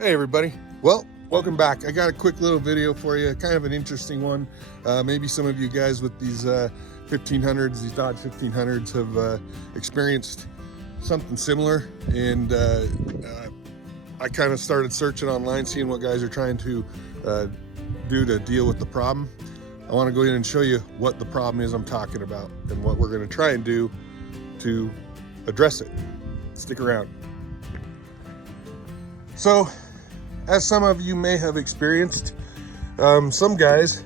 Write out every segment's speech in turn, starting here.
Hey everybody, well, welcome back. I got a quick little video for you, kind of an interesting one. Maybe some of you guys with these 1500s, these Dodge 1500s have experienced something similar, and I kind of started searching online, seeing what guys are trying to do to deal with the problem. I want to go in and show you what the problem is I'm talking about and what we're going to try and do to address it. Stick around. So, as some of you may have experienced, some guys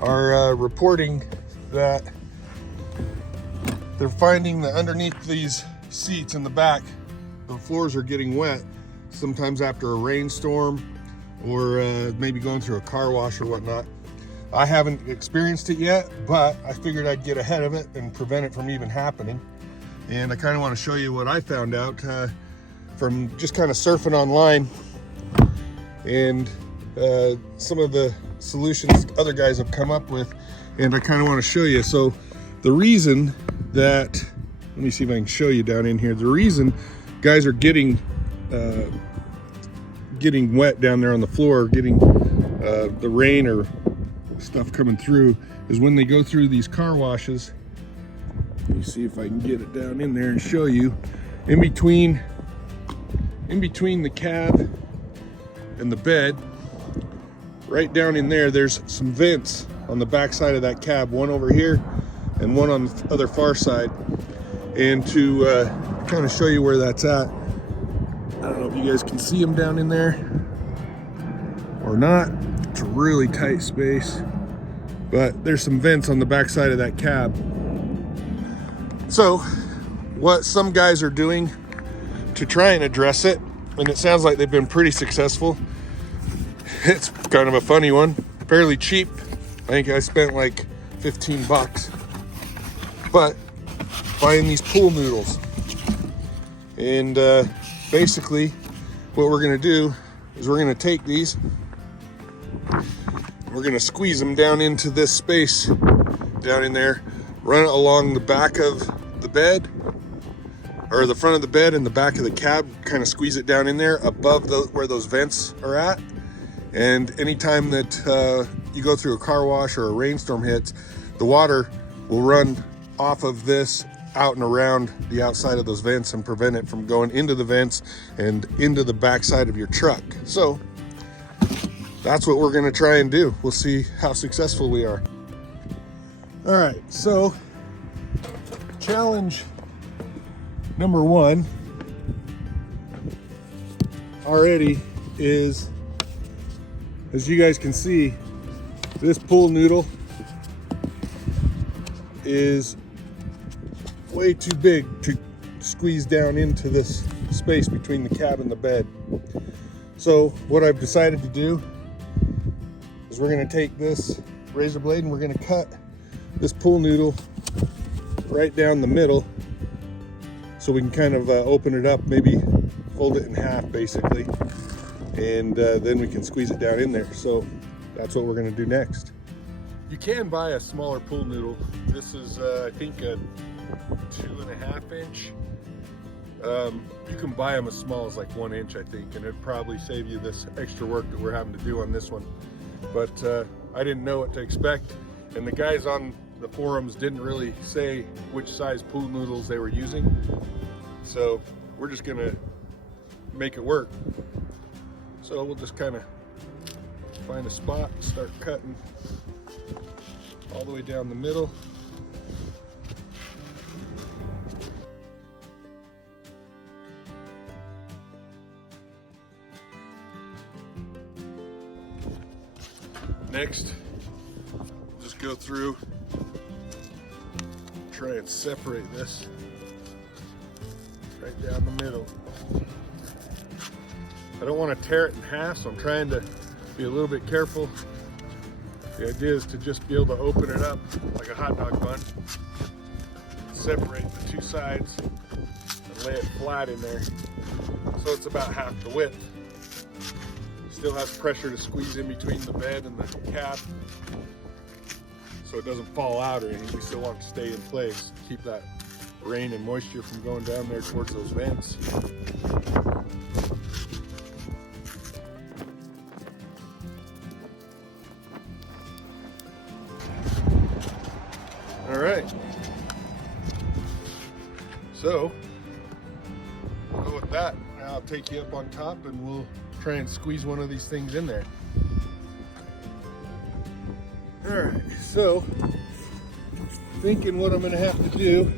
are reporting that they're finding that underneath these seats in the back, the floors are getting wet, sometimes after a rainstorm or maybe going through a car wash or whatnot. I haven't experienced it yet, but I figured I'd get ahead of it and prevent it from even happening. And I kind of want to show you what I found out from just kind of surfing online, and some of the solutions other guys have come up with, and I kind of want to show you. So the reason that, let me see if I can show you down in here, the reason guys are getting wet down there on the floor, getting the rain or stuff coming through, is when they go through these car washes. Let me see if I can get it down in there and show you. In between the cab and the bed, right down in there, there's some vents on the back side of that cab, one over here and one on the other far side. And to kind of show you where that's at, I don't know if you guys can see them down in there or not. It's a really tight space, but there's some vents on the back side of that cab. So what some guys are doing to try and address it, and it sounds like they've been pretty successful. It's kind of a funny one, fairly cheap. I think I spent like 15 bucks, but buying these pool noodles. And basically what we're gonna do is we're gonna take these, we're gonna squeeze them down into this space down in there, run it along the back of the bed, or the front of the bed and the back of the cab, kind of squeeze it down in there above where those vents are at. And anytime that you go through a car wash or a rainstorm hits, the water will run off of this out and around the outside of those vents and prevent it from going into the vents and into the backside of your truck. So that's what we're gonna try and do. We'll see how successful we are. All right, so challenge number one already is, as you guys can see, this pool noodle is way too big to squeeze down into this space between the cab and the bed. So what I've decided to do is we're going to take this razor blade and we're going to cut this pool noodle right down the middle, so we can kind of open it up, maybe fold it in half basically, and then we can squeeze it down in there. So that's what we're going to do next. You can buy a smaller pool noodle. This is I think a 2.5 inch. You can buy them as small as like 1 inch, I think, and it'd probably save you this extra work that we're having to do on this one. But I didn't know what to expect, and the guys on the forums didn't really say which size pool noodles they were using, so we're just gonna make it work. So we'll just kind of find a spot, start cutting all the way down the middle. Next, just go through, try and separate this right down the middle. I don't want to tear it in half, so I'm trying to be a little bit careful. The idea is to just be able to open it up like a hot dog bun, separate the two sides, and lay it flat in there so it's about half the width. Still has pressure to squeeze in between the bed and the cab, so it doesn't fall out or anything. We still want it to stay in place, keep that rain and moisture from going down there towards those vents. we'll go with that. I'll take you up on top and we'll try and squeeze one of these things in there. All right, so thinking what I'm gonna have to do,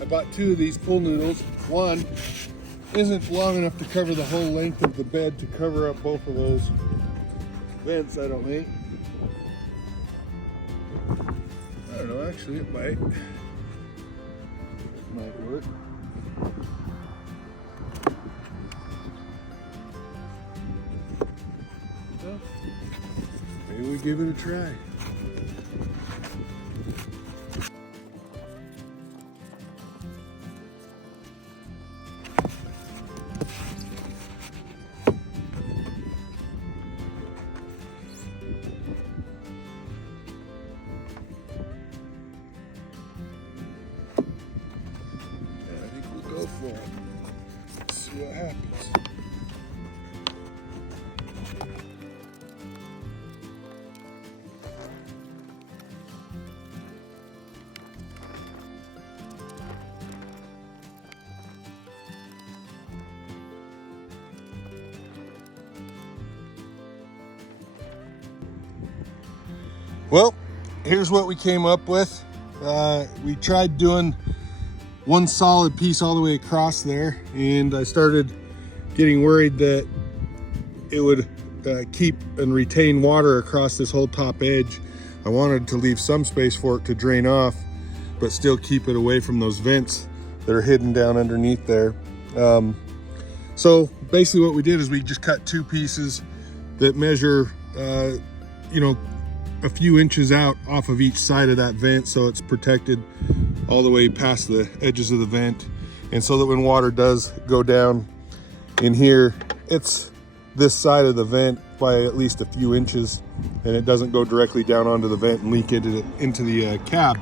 I bought 2 of these pool noodles. One isn't long enough to cover the whole length of the bed to cover up both of those vents, I don't think. I don't know, actually it might. It might work. So, maybe we give it a try. Go for it. Let's see what happens. Well, here's what we came up with. We tried doing one solid piece all the way across there, and I started getting worried that it would keep and retain water across this whole top edge. I wanted to leave some space for it to drain off, but still keep it away from those vents that are hidden down underneath there. So basically what we did is we just cut 2 pieces that measure, you know, a few inches out off of each side of that vent, so it's protected all the way past the edges of the vent, and so that when water does go down in here, it's this side of the vent by at least a few inches, and it doesn't go directly down onto the vent and leak into the cab.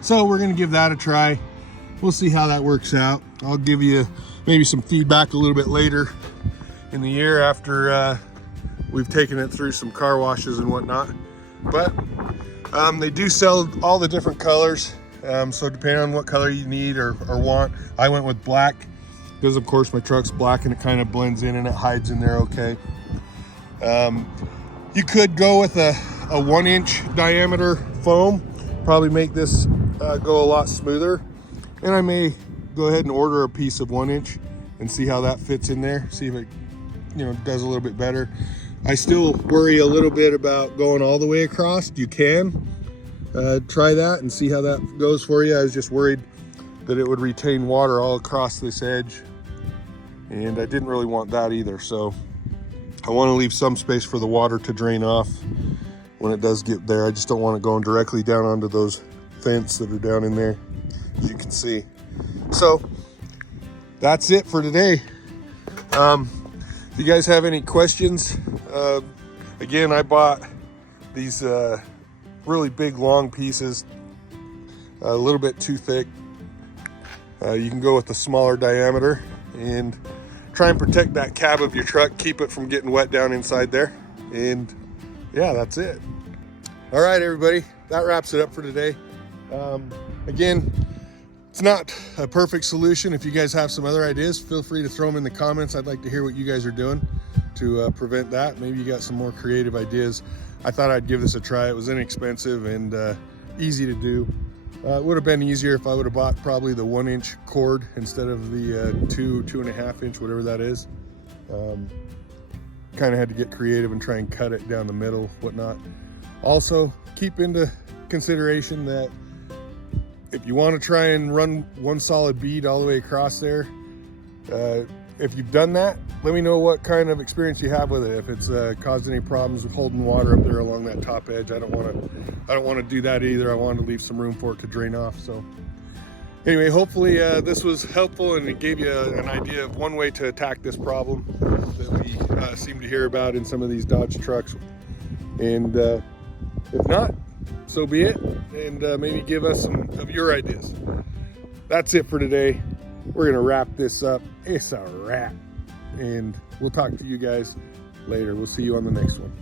So we're gonna give that a try. We'll see how that works out. I'll give you maybe some feedback a little bit later in the year after we've taken it through some car washes and whatnot. But they do sell all the different colors. So depending on what color you need or want, I went with black because of course my truck's black and it kind of blends in and it hides in there okay. You could go with a 1-inch diameter foam, probably make this go a lot smoother. And I may go ahead and order a piece of 1 inch and see how that fits in there, see if it, you know, does a little bit better. I still worry a little bit about going all the way across. You can try that and see how that goes for you. I was just worried that it would retain water all across this edge, and I didn't really want that either. So I want to leave some space for the water to drain off when it does get there. I just don't want it going directly down onto those vents that are down in there, as you can see. So that's it for today. If you guys have any questions, again, I bought these really big long pieces, a little bit too thick. You can go with the smaller diameter and try and protect that cab of your truck, keep it from getting wet down inside there. And yeah, that's it. All right, everybody, that wraps it up for today. Again, it's not a perfect solution. If you guys have some other ideas, feel free to throw them in the comments. I'd like to hear what you guys are doing to prevent that. Maybe you got some more creative ideas. I thought I'd give this a try. It was inexpensive and easy to do. It would have been easier if I would have bought probably the 1-inch cord instead of the 2.5 inch, whatever that is. Kind of had to get creative and try and cut it down the middle, whatnot. Also, keep into consideration that if you want to try and run one solid bead all the way across there, if you've done that, let me know what kind of experience you have with it. If it's caused any problems with holding water up there along that top edge, I don't want to do that either. I want to leave some room for it to drain off. So anyway, hopefully this was helpful and it gave you an idea of one way to attack this problem that we seem to hear about in some of these Dodge trucks. And if not, so be it, and maybe give us some of your ideas. That's it for today. We're gonna wrap this up. It's a wrap, and we'll talk to you guys later. We'll see you on the next one.